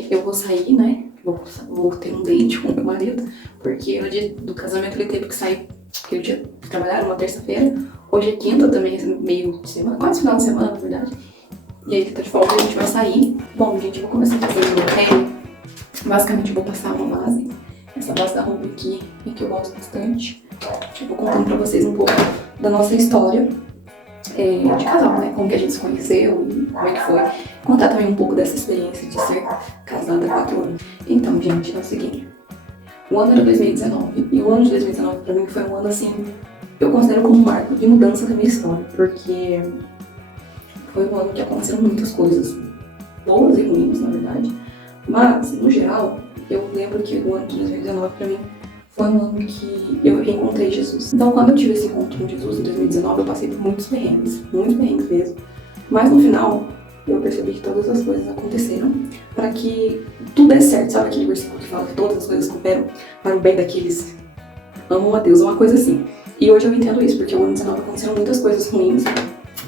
porque eu vou sair, né? Vou ter um date com o meu marido, porque no dia do casamento ele teve que sair, porque ele tinha que trabalhar uma terça-feira. Hoje é quinta também, meio de semana, quase final de semana, na verdade. E aí ele tá de folga e a gente vai sair. Bom, gente, eu vou começar a fazer o meu creme. Basicamente eu vou passar uma base. Essa base da Ruby aqui, que eu gosto bastante. Eu vou contando pra vocês um pouco da nossa história de casal, né? Como que a gente se conheceu e como é que foi. Contar também um pouco dessa experiência de ser casada há 4 anos. Então, gente, é o seguinte. O ano era 2019 e o ano de 2019 pra mim foi um ano assim, eu considero como um marco de mudança da minha história, porque foi um ano que aconteceram muitas coisas, boas e ruins, na verdade. Mas, no geral, eu lembro que o ano de 2019 pra mim foi um ano que eu reencontrei Jesus. Então, quando eu tive esse encontro com Jesus em 2019, eu passei por muitos perrengues mesmo. Mas no final, eu percebi que todas as coisas aconteceram para que tudo dê certo. Sabe aquele versículo que fala que todas as coisas cooperam para o bem daqueles que amam a Deus, uma coisa assim. E hoje eu entendo isso, porque o ano 19 aconteceram muitas coisas ruins,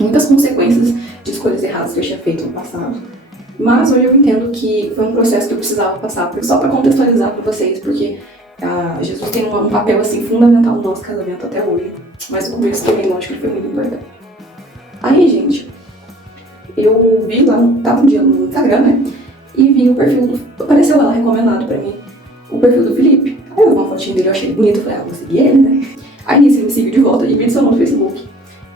muitas consequências de escolhas erradas que eu tinha feito no passado. Mas hoje eu entendo que foi um processo que eu precisava passar, só para contextualizar para vocês, porque Jesus tem um papel assim fundamental no nosso casamento até hoje. Mas o começo também, eu acho que ele foi muito importante. Aí, gente, eu vi lá, tava um dia no Instagram, né? E vi o perfil apareceu lá recomendado pra mim, o perfil do Felipe. Aí eu vi uma fotinha dele, eu achei bonito, falei, vou seguir ele, né? Aí nisso ele me seguiu de volta e me adicionou no Facebook.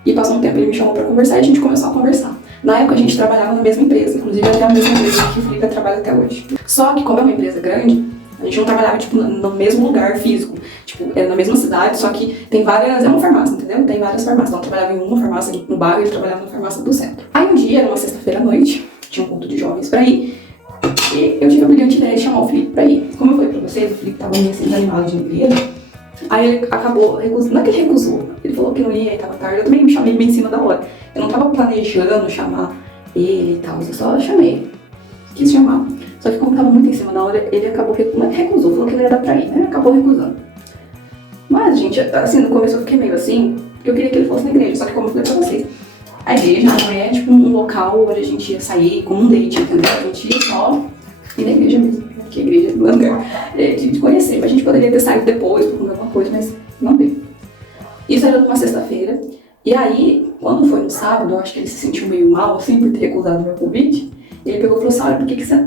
E passou um tempo, ele me chamou pra conversar e a gente começou a conversar. Na época a gente trabalhava na mesma empresa, inclusive até a mesma empresa que o Felipe trabalha até hoje. Só que como é uma empresa grande, a gente não trabalhava, tipo, no mesmo lugar físico. Tipo, é na mesma cidade, só que tem várias... É uma farmácia, entendeu? Tem várias farmácias. Então, eu trabalhava em uma farmácia no bairro e ele trabalhava na farmácia do centro. Aí, um dia, era uma sexta-feira à noite, tinha um culto de jovens pra ir. E eu tive a brilhante ideia de chamar o Felipe pra ir. Como eu falei pra vocês, o Felipe tava meio assim, desanimado de igreja. Aí, ele acabou recusando. Não é que ele recusou. Ele falou que não ia e tava tarde. Eu também me chamei bem em cima da hora. Eu não tava planejando chamar ele e tal. Eu só chamei. Quis chamar. Só que como tava muito em cima da hora, ele acabou recusou, falou que não ia dar pra ir, né? Acabou recusando. Mas, gente, assim, no começo eu fiquei meio assim, porque eu queria que ele fosse na igreja, só que como eu falei pra vocês, a igreja não é tipo um local onde a gente ia sair com um date, entendeu? A gente ia só ir na igreja mesmo, porque a igreja é um lugar de conhecer. A gente poderia ter saído depois pra comer alguma coisa, mas não deu. Isso era numa sexta-feira, e aí, quando foi no sábado, eu acho que ele se sentiu meio mal, assim, por ter recusado o meu convite. Ele pegou e falou assim, olha,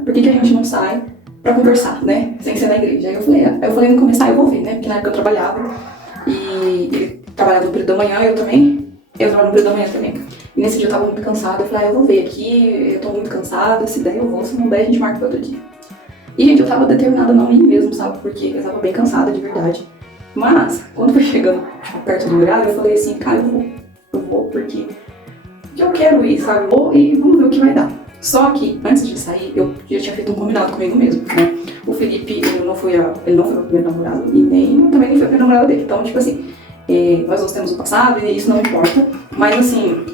por que a gente não sai pra conversar, né? Sem ser na igreja. Aí eu falei no começo, eu vou ver, né? Porque na época eu trabalhava e ele trabalhava no período da manhã, eu trabalho no período da manhã também. E nesse dia eu tava muito cansada, eu falei, eu vou ver aqui, eu tô muito cansada, se der eu vou, se não der a gente marca pra outro dia. E, gente, eu tava determinada a não ir mesmo, sabe? Porque eu tava bem cansada, de verdade. Mas, quando foi chegando perto do horário, eu falei assim, cara, eu vou porque eu quero ir, sabe? Vou e vamos ver o que vai dar. Só que, antes de sair, eu já tinha feito um combinado comigo mesmo, né? O Felipe, ele não foi meu primeiro namorado e também nem foi o primeiro namorado dele. Então, tipo assim, nós dois temos o passado e isso não importa. Mas, assim,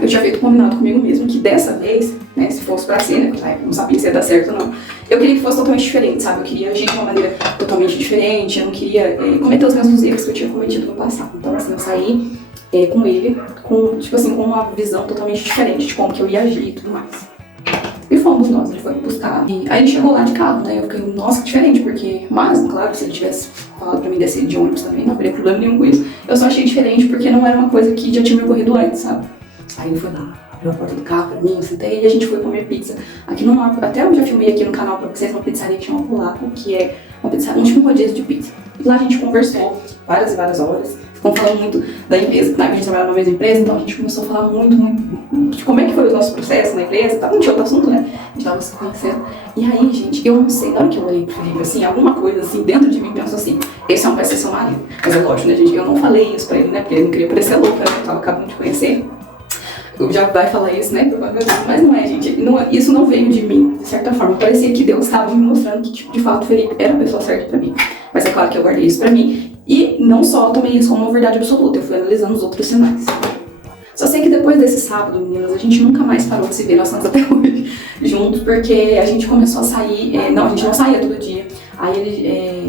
eu tinha feito um combinado comigo mesmo que dessa vez, né, se fosse pra ser, né? Eu não sabia se ia dar certo ou não. Eu queria que fosse totalmente diferente, sabe? Eu queria agir de uma maneira totalmente diferente. Eu não queria cometer os mesmos erros que eu tinha cometido no passado. Então, assim, eu saí com ele, tipo assim, com uma visão totalmente diferente de como que eu ia agir e tudo mais. E fomos nós, ele foi me buscar. E aí ele chegou lá de carro, né? Eu fiquei, nossa, que diferente, porque... Mas, claro, se ele tivesse falado pra mim descer de ônibus também, não teria problema nenhum com isso. Eu só achei diferente porque não era uma coisa que já tinha me ocorrido antes, sabe? Aí ele foi lá, abriu a porta do carro pra mim, eu sentei e a gente foi comer pizza. Aqui até eu já filmei aqui no canal pra vocês uma pizzaria que chama Polaco, que é uma pizzaria, tipo um rodízio de pizza. E lá a gente conversou várias e várias horas. Ficamos falando muito da empresa, né? A gente trabalhava na mesma empresa, então a gente começou a falar muito de como é que foi o nosso processo na empresa, tava de outro assunto, né? A gente tava se conhecendo. E aí, gente, eu não sei, na hora que eu olhei pro Felipe, assim, alguma coisa assim, dentro de mim pensou assim, esse é um vai ser seu marido. Mas é lógico, né, gente? Eu não falei isso pra ele, né? Porque ele não queria parecer louca, né? Eu tava acabando de conhecer. Eu já vai falar isso, né? Mas não é, gente. Isso não veio de mim, de certa forma. Parecia que Deus estava me mostrando que, tipo, de fato, o Felipe era a pessoa certa pra mim. Mas é claro que eu guardei isso pra mim. E não só tomei isso como uma verdade absoluta, eu fui analisando os outros sinais. Só sei que depois desse sábado, meninas, a gente nunca mais parou de se ver, nós estamos até hoje juntos, porque a gente começou a sair, a gente não saía todo dia,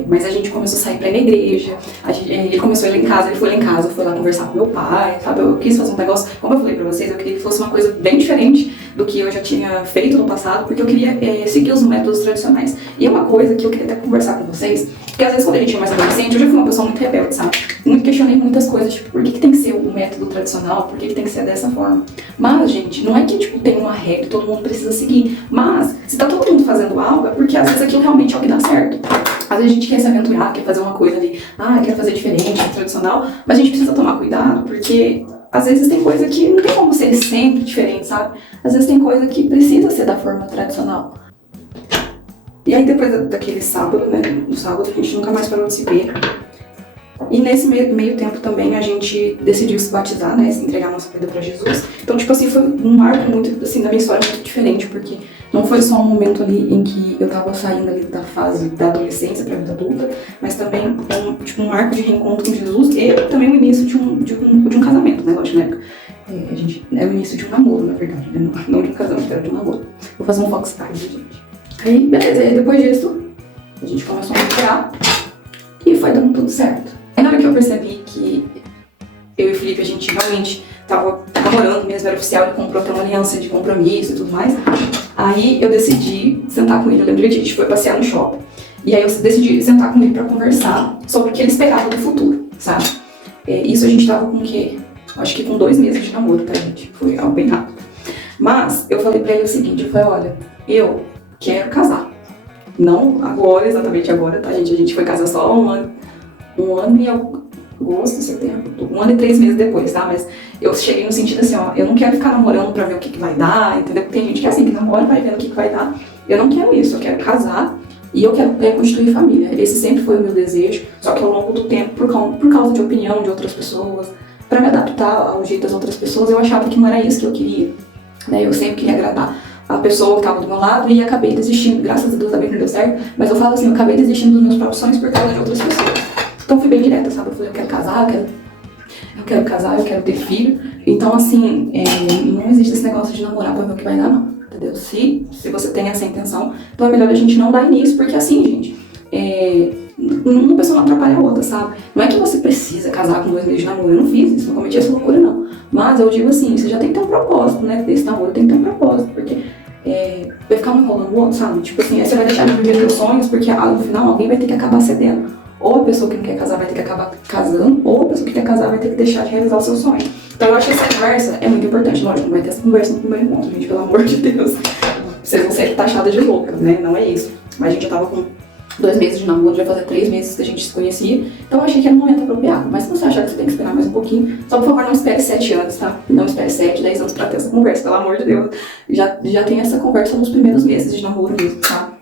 mas a gente começou a sair pra ir na igreja, ele começou a ir lá em casa, ele foi lá em casa, foi lá conversar com meu pai, sabe, eu quis fazer um negócio, como eu falei pra vocês, eu queria que fosse uma coisa bem diferente do que eu já tinha feito no passado, porque eu queria seguir os métodos tradicionais. E é uma coisa que eu queria até conversar com vocês, porque às vezes quando a gente é mais adolescente, eu já fui uma pessoa muito rebelde, sabe? Muito questionei muitas coisas, tipo, por que tem que ser o método tradicional, por que tem que ser dessa forma? Mas, gente, não é que, tipo, tem uma regra e todo mundo precisa seguir, mas se tá todo mundo fazendo algo, é porque às vezes aquilo realmente é o que dá certo. Às vezes a gente quer se aventurar, quer fazer uma coisa ali, quer fazer diferente, tradicional, mas a gente precisa tomar cuidado, porque às vezes tem coisa que não tem como ser sempre diferente, sabe? Às vezes tem coisa que precisa ser da forma tradicional. E aí depois daquele sábado, né, no sábado a gente nunca mais parou de se ver. E nesse meio tempo também a gente decidiu se batizar, né, se entregar a nossa vida pra Jesus. Então, tipo assim, foi um marco muito, assim, na minha história muito diferente, porque não foi só um momento ali em que eu tava saindo ali da fase da adolescência pra vida adulta, mas também um marco de reencontro com Jesus e também o início de um casamento, né, lógico, né? É o início de um namoro, na verdade, né? Não de um casamento, era de um namoro. Vou fazer um fox time, gente. Aí, beleza, e depois disso, a gente começou a namorar e foi dando tudo certo. Aí na hora que eu percebi que eu e o Felipe, a gente realmente tava namorando mesmo, era oficial, ele comprou até uma aliança de compromisso e tudo mais. Aí eu decidi sentar com ele, eu lembro que a gente foi passear no shopping. E aí eu decidi sentar com ele pra conversar sobre o que ele esperava do futuro, sabe? Isso a gente tava com o quê? Acho que com 2 meses de namoro, tá, gente? Foi algo bem rápido. Mas eu falei pra ele o seguinte, eu falei, olha, eu quero casar. Não agora, exatamente agora, tá, gente? A gente foi casar só um ano e agosto, setembro, 1 ano e 3 meses depois, tá? Mas eu cheguei no sentido assim, ó, eu não quero ficar namorando pra ver o que vai dar, entendeu? Porque tem gente que é assim, que namora, vai vendo o que vai dar. Eu não quero isso, eu quero casar e eu quero constituir família. Esse sempre foi o meu desejo, só que ao longo do tempo, por causa de opinião de outras pessoas, pra me adaptar ao jeito das outras pessoas, eu achava que não era isso que eu queria, né? Eu sempre queria agradar a pessoa que estava do meu lado e acabei desistindo, graças a Deus também não deu certo, mas eu falo assim, eu acabei desistindo dos meus próprios sonhos por causa de outras pessoas. Então fui bem direta, sabe? Eu falei, eu quero casar, eu quero ter filho. Então assim, não existe esse negócio de namorar pra ver o que vai dar, não, entendeu? Se você tem essa intenção, então é melhor a gente não dar início, porque assim, gente, uma pessoa não atrapalha a outra, sabe? Não é que você precisa casar com 2 meses de namoro, eu não fiz isso, não cometi essa loucura, não. Mas eu digo assim, você já tem que ter um propósito, né? Desse namoro tem que ter um propósito, porque vai ficar um enrolando o outro, sabe? Tipo assim, aí você vai deixar de viver seus sonhos, porque no final alguém vai ter que acabar cedendo. Ou a pessoa que não quer casar vai ter que acabar casando, ou a pessoa que quer casar vai ter que deixar de realizar o seu sonho. Então eu acho que essa conversa é muito importante. Lógico, não vai ter essa conversa no primeiro encontro, gente, pelo amor de Deus. Vocês vão ser taxadas de louca, né? Não é isso. Mas a gente já tava com 2 meses de namoro, já fazer 3 meses que a gente se conhecia. Então eu achei que era um momento apropriado. Mas se você achar que você tem que esperar mais um pouquinho, só por favor não espere 7 anos, tá? Não espere 7, 10 anos pra ter essa conversa, pelo amor de Deus. Já tem essa conversa nos primeiros meses de namoro mesmo, tá?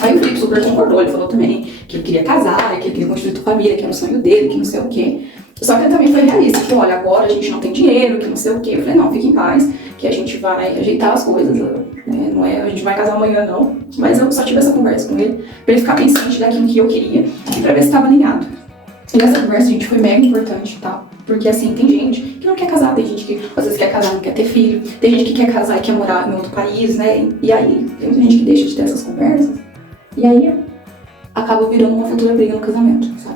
Aí o Felipe super concordou, ele falou também que ele queria casar, que ele queria construir sua família, que era o sonho dele, que não sei o quê. Só que ele também foi realista, que olha, agora a gente não tem dinheiro, que não sei o quê. Eu falei, não, fique em paz, que a gente vai ajeitar as coisas, né? Não é, a gente vai casar amanhã não. Mas eu só tive essa conversa com ele, pra ele ficar bem ciente daquilo que eu queria e pra ver se estava alinhado. E nessa conversa, gente, foi mega importante, tá? Porque assim, tem gente que não quer casar, tem gente que às vezes quer casar e não quer ter filho, tem gente que quer casar e quer morar em outro país, né? E aí, tem muita gente que deixa de ter essas conversas. E aí, acaba virando uma futura briga no casamento, sabe?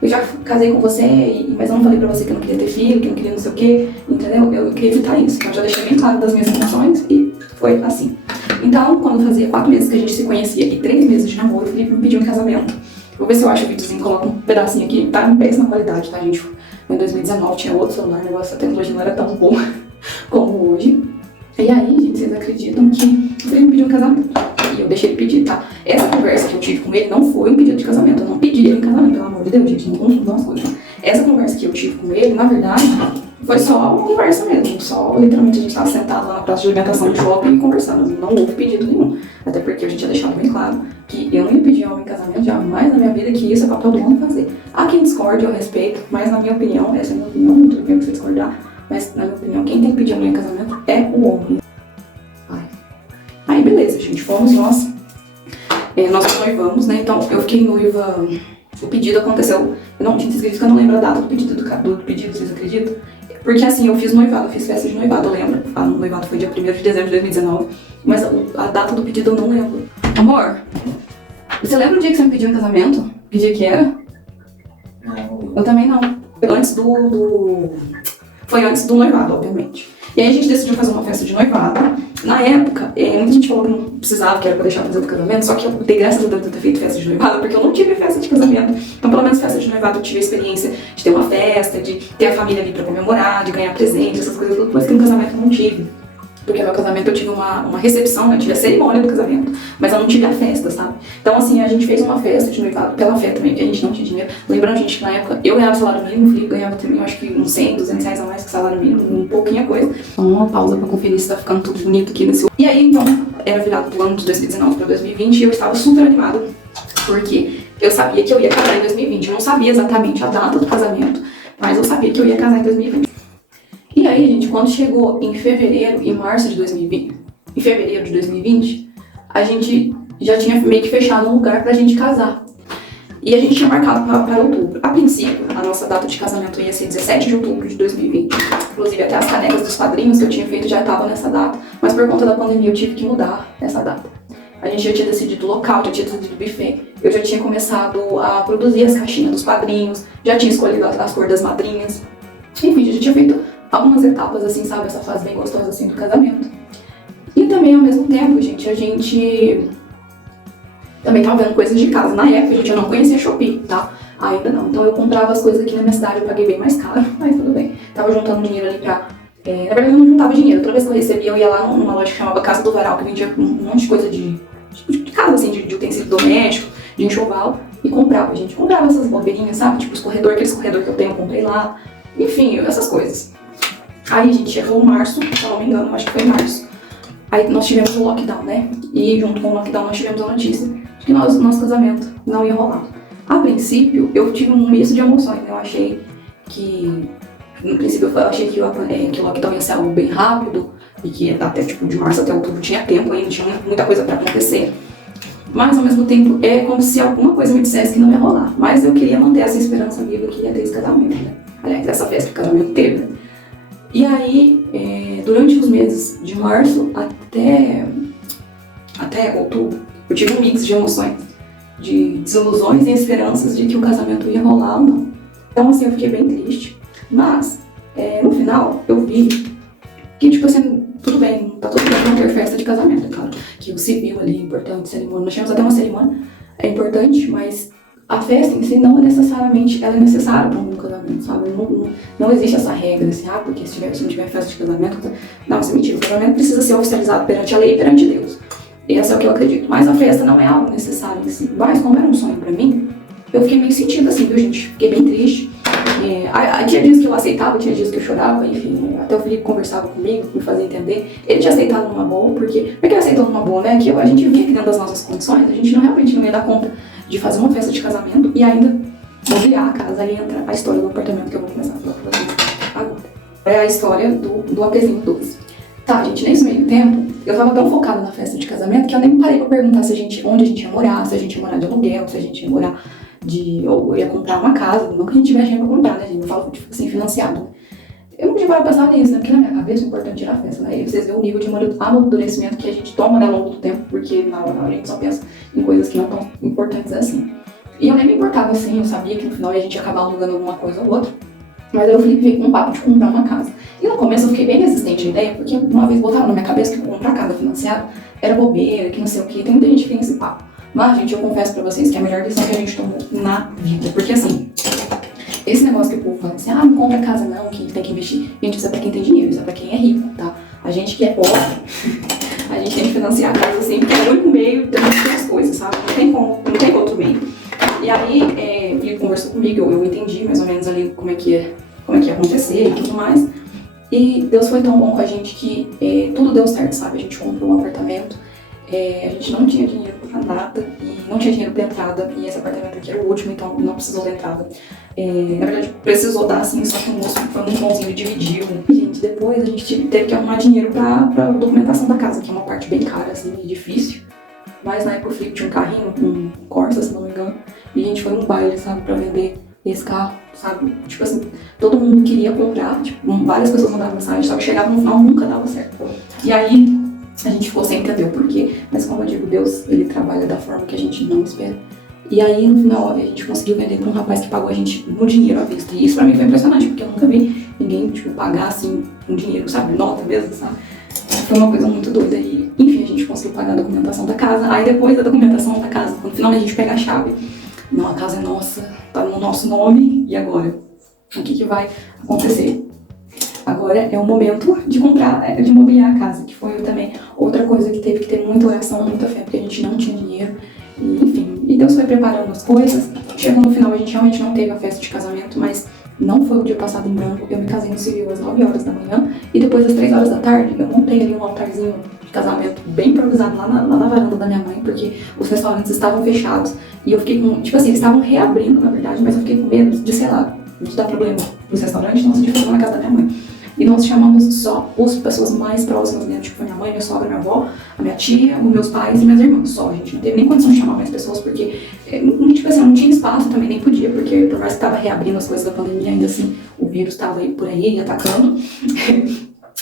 Eu já casei com você, mas eu não falei pra você que eu não queria ter filho, que eu não queria não sei o quê, entendeu? Eu queria evitar isso. Então, eu já deixei bem claro das minhas intenções e foi assim. Então, quando fazia 4 meses que a gente se conhecia e 3 meses de namoro, o Felipe me pediu em casamento. Vou ver se eu acho o videozinho, coloco um pedacinho aqui, tá em péssima qualidade, tá, gente? Em 2019 tinha outro celular, o negócio, a tecnologia não era tão boa como hoje. E aí, gente, vocês acreditam que o Felipe me pediu um casamento? E eu deixei ele pedir, tá? Essa conversa que eu tive com ele não foi um pedido de casamento. Eu não pedi ele em casamento, pelo amor de Deus, gente. Não confundam as coisas. Essa conversa que eu tive com ele, na verdade, foi só uma conversa mesmo. Só, literalmente, a gente estava sentado lá na praça de alimentação do shopping e conversando. Não houve pedido nenhum. Até porque a gente tinha deixado bem claro que eu não ia pedir homem em casamento jamais na minha vida, que isso é papel do homem fazer. Há quem discorde, eu respeito, mas na minha opinião, essa é a minha opinião, não tudo bem você discordar, mas na minha opinião, quem tem que pedir homem em casamento é o homem. Aí beleza, gente, fomos nós noivamos, né, então eu fiquei noiva, o pedido aconteceu, gente, acredita que eu não lembro a data do pedido, vocês acreditam? Porque assim, eu fiz noivado, eu fiz festa de noivado, eu lembro, o noivado foi dia 1º de dezembro de 2019, mas a data do pedido eu não lembro. Amor, você lembra o dia que você me pediu em casamento? Que dia que era? Não. Eu também não. Antes do Foi antes do noivado, obviamente. E aí a gente decidiu fazer uma festa de noivado. Na época, muita gente falou que não precisava, que era pra deixar fazer do casamento, só que eu dei graças a Deus de ter feito festa de noivado, porque eu não tive festa de casamento. Então, pelo menos festa de noivado eu tive a experiência de ter uma festa, de ter a família ali pra comemorar, de ganhar presente, essas coisas tudo, mas que no casamento eu não tive. Porque no meu casamento eu tive uma recepção, eu tive a cerimônia do casamento, mas eu não tive a festa, sabe? Então, assim, a gente fez uma festa de noivado pela fé também, porque a gente não tinha dinheiro. Lembrando, gente, que na época eu ganhava salário mínimo, o Felipe ganhava também, eu acho que uns 100, 200 reais a mais que salário mínimo, um pouquinho coisa. Então, uma pausa pra conferir se tá ficando tudo bonito aqui nesse... E aí, então, era virado do ano de 2019 pra 2020 e eu estava super animada, porque eu sabia que eu ia casar em 2020. Eu não sabia exatamente a data do casamento, mas eu sabia que eu ia casar em 2020. E aí, gente, quando chegou em fevereiro e março de 2020, em fevereiro de 2020, a gente já tinha meio que fechado um lugar pra gente casar. E a gente tinha marcado para outubro. A princípio, a nossa data de casamento ia ser 17 de outubro de 2020. Inclusive, até as canecas dos padrinhos que eu tinha feito já estavam nessa data, mas por conta da pandemia eu tive que mudar essa data. A gente já tinha decidido o local, já tinha decidido o buffet, eu já tinha começado a produzir as caixinhas dos padrinhos, já tinha escolhido as cores das madrinhas. Enfim, já tinha feito algumas etapas, assim, sabe? Essa fase bem gostosa, assim, do casamento. E também, ao mesmo tempo, gente, a gente também tava vendo coisas de casa. Na época, gente, eu não conhecia Shopee, tá? Ainda não. Então, eu comprava as coisas aqui na minha cidade, eu paguei bem mais caro, mas tudo bem. Tava juntando dinheiro ali pra... na verdade, eu não juntava dinheiro. Toda vez que eu recebia, eu ia lá numa loja que chamava Casa do Varal, que vendia um monte de coisa de casa, assim, de utensílio doméstico, de enxoval, e comprava. A gente comprava essas bobeirinhas, sabe? Tipo, aquele escorredor que eu tenho, eu comprei lá. Enfim, essas coisas. Aí, gente, chegou março, se eu não me engano, acho que foi março. Aí nós tivemos o lockdown, né? E junto com o lockdown nós tivemos a notícia de que nosso casamento não ia rolar. A princípio, eu tive um misto de emoções, né? Eu achei que... No princípio, eu achei que o lockdown ia ser algo bem rápido e que até, tipo, de março até outubro tinha tempo ainda, tinha muita coisa pra acontecer. Mas, ao mesmo tempo, é como se alguma coisa me dissesse que não ia rolar. Mas eu queria manter essa esperança viva que ia ter esse casamento, né? Aliás, essa festa que o casamento teve, né? E aí, durante os meses de março até outubro, eu tive um mix de emoções, de desilusões e esperanças de que o casamento ia rolar ou não. Então, assim, eu fiquei bem triste. Mas, no final, eu vi que, tipo assim, tudo bem, tá tudo bem não ter festa de casamento, é claro. Que o civil ali é importante, cerimônia. Nós tivemos até uma cerimônia, é importante, mas a festa em si não é necessariamente, ela é necessária para um casamento, sabe? Não existe essa regra, assim, porque se não tiver festa de casamento... Não, isso é mentira. O casamento precisa ser oficializado perante a lei e perante Deus. Esse é o que eu acredito. Mas a festa não é algo necessário em si. Mas, como era um sonho pra mim, eu fiquei meio sentido assim, viu, gente? Fiquei bem triste. Tinha dias que eu aceitava, tinha dias que eu chorava, enfim. Até o Felipe conversava comigo, me fazia entender. Ele tinha aceitado numa boa, porque ele aceitou numa boa, né? Que a gente via que dentro das nossas condições, a gente realmente não ia dar conta de fazer uma festa de casamento e ainda mobiliar a casa. Aí entra a história do apartamento que eu vou começar a falar pra vocês agora. É a história do APzinho 2. Tá, gente, nesse meio tempo, eu tava tão focada na festa de casamento que eu nem parei pra perguntar onde a gente ia morar, se a gente ia morar de aluguel, se a gente ia morar ou ia comprar uma casa. Não que a gente tivesse dinheiro pra comprar, né, gente? Eu falo, tipo assim, financiado. Eu não tinha parado pra pensar nisso, né? Porque na minha cabeça o importante era a festa, né? E vocês veem o nível de amadurecimento que a gente toma, né, ao longo do tempo, porque na hora a gente só pensa em coisas que não tão importantes assim. E eu nem me importava assim, eu sabia que no final a gente ia acabar alugando alguma coisa ou outra. Mas aí o Felipe veio com um papo de comprar uma casa. E no começo eu fiquei bem resistente à ideia, porque uma vez botaram na minha cabeça que comprar casa financiada era bobeira, que não sei o que. Tem muita gente que tem esse papo. Mas, gente, eu confesso pra vocês que é a melhor decisão que a gente tomou na vida. Porque assim, esse negócio que o povo fala assim, não compra casa não, que tem que investir. Gente, isso é pra quem tem dinheiro, isso é pra quem é rico, tá? A gente que é pobre, a gente tem que financiar a casa assim, porque é o único meio de ter as coisas, sabe? Não tem outro meio. E aí, ele conversou comigo, eu entendi mais ou menos ali como é que ia acontecer e tudo mais. E Deus foi tão bom com a gente que tudo deu certo, sabe? A gente comprou um apartamento, a gente não tinha dinheiro pra nada e não tinha dinheiro pra entrada. E esse apartamento aqui era o último, então não precisou da entrada. Na verdade, precisou dar sim, só que o moço foi muito bonzinho e dividiu. E, gente, depois a gente teve que arrumar dinheiro pra documentação da casa, que é uma parte bem cara, assim, e difícil. Mas na época o Felipe tinha um carrinho, um Corsa, se não me engano, e a gente foi num baile, sabe, pra vender esse carro, sabe? Tipo assim, todo mundo queria comprar, tipo, várias pessoas mandavam mensagem, só que chegava no final nunca dava certo. E aí a gente ficou sem entender o porquê, mas como eu digo, Deus, ele trabalha da forma que a gente não espera. E aí no final a gente conseguiu vender pra um rapaz que pagou a gente no dinheiro à vista. E isso pra mim foi impressionante, porque eu nunca vi ninguém, tipo, pagar, assim, um dinheiro, sabe, nota mesmo, sabe. Foi uma coisa muito doida e, enfim, a gente conseguiu pagar a documentação da casa. Aí depois da documentação da casa, quando finalmente a gente pega a chave, não, a casa é nossa, tá no nosso nome, e agora? O que vai acontecer? Agora é o momento de comprar, de mobiliar a casa, que foi também outra coisa que teve que ter muita oração, muita fé, porque a gente não tinha dinheiro. E, enfim, e Deus foi preparando as coisas. Chegou no final, a gente realmente não teve a festa de casamento, mas não foi o dia passado em branco. Eu me casei no civil às 9 horas da manhã e depois às 3 horas da tarde eu montei ali um altarzinho de casamento bem improvisado lá na varanda da minha mãe, porque os restaurantes estavam fechados. E eu fiquei com, tipo assim, eles estavam reabrindo, na verdade, mas eu fiquei com medo de, sei lá, de dar problema pros restaurantes, então a gente foi na casa da minha mãe. E nós chamamos só as pessoas mais próximas dentro, tipo, minha mãe, minha sogra, minha avó, a minha tia, os meus pais e minhas irmãs, só. A gente não teve nem condição de chamar mais pessoas, porque, tipo assim, não tinha espaço, também nem podia, porque por mais que tava reabrindo as coisas da pandemia, ainda assim, o vírus tava aí por aí, atacando.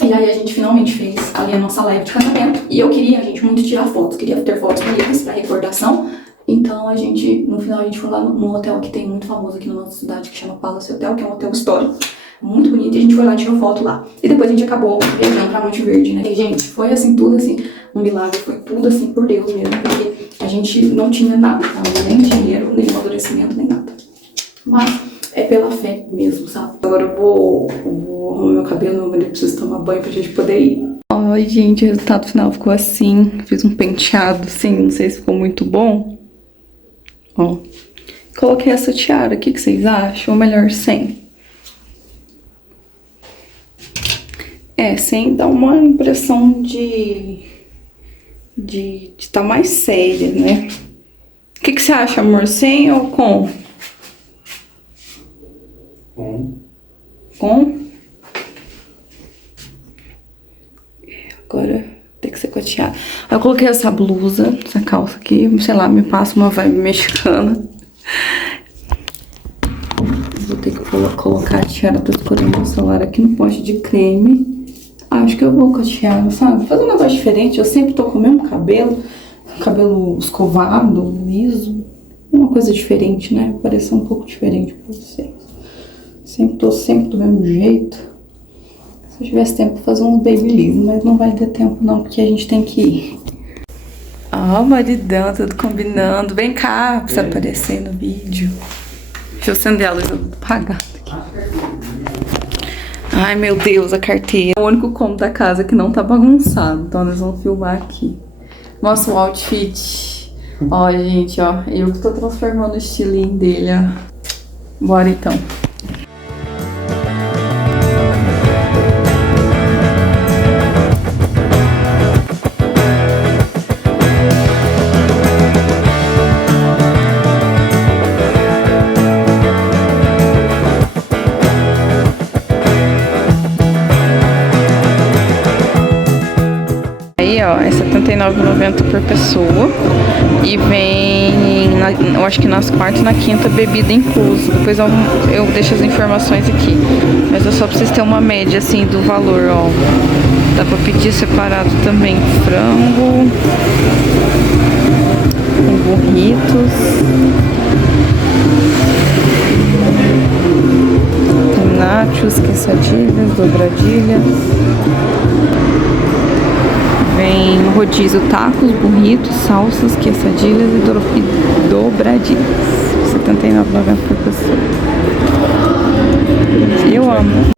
E aí a gente finalmente fez ali a nossa live de casamento, e eu queria, gente, muito tirar fotos, queria ter fotos bonitas pra recordação. Então a gente, no final a gente foi lá num hotel que tem muito famoso aqui na nossa cidade, que chama Palace Hotel, que é um hotel histórico. Muito bonito, e a gente foi lá e tirou foto lá. E depois a gente acabou viajando pra Monte Verde, né? E, gente, foi assim, tudo assim, um milagre, foi tudo assim, por Deus mesmo, porque a gente não tinha nada, nem dinheiro, nem amadurecimento, nem nada. Mas é pela fé mesmo, sabe? Agora eu vou arrumar meu cabelo, meu marido precisa tomar banho pra gente poder ir. Ai, gente, o resultado final ficou assim, fiz um penteado, assim, não sei se ficou muito bom. Ó, coloquei essa tiara, o que vocês acham? Ou melhor, sem? Sem dar uma impressão de estar mais séria, né? O que você acha, amor? Sem ou com? Com? Agora tem que ser com a tiara. Eu coloquei essa blusa, essa calça aqui, sei lá, me passa uma vibe mexicana. Vou ter que colocar a tiara, tô escorrendo o celular aqui no pote de creme. Acho que eu vou com a tiara, sabe? Fazer um negócio diferente. Eu sempre tô com o mesmo cabelo escovado, liso. Uma coisa diferente, né? Parecer um pouco diferente pra vocês. Tô sempre do mesmo jeito. Se eu tivesse tempo pra fazer uns babyliss, mas não vai ter tempo não, porque a gente tem que ir. Ó, o maridão, tudo combinando. Vem cá pra você aparecer no vídeo. Deixa eu acender a luz, eu tô apagada aqui. Ai, meu Deus, a carteira. É o único cômodo da casa que não tá bagunçado. Então, nós vamos filmar aqui. Mostra o outfit. Ó, gente, ó. Eu que tô transformando o estilinho dele, ó. Bora, então. Ó, é R$79,90 por pessoa e vem, eu acho que nas quartas e na quinta bebida inclusa. Depois eu deixo as informações aqui, mas eu só preciso ter uma média assim do valor, ó. Dá pra pedir separado também frango, com burritos, tem nachos, quesadilhas, dobradilha. Vem rodízio, tacos, burritos, salsas, quesadilhas e dobradilhas. R$79,90 por pessoa. Eu amo.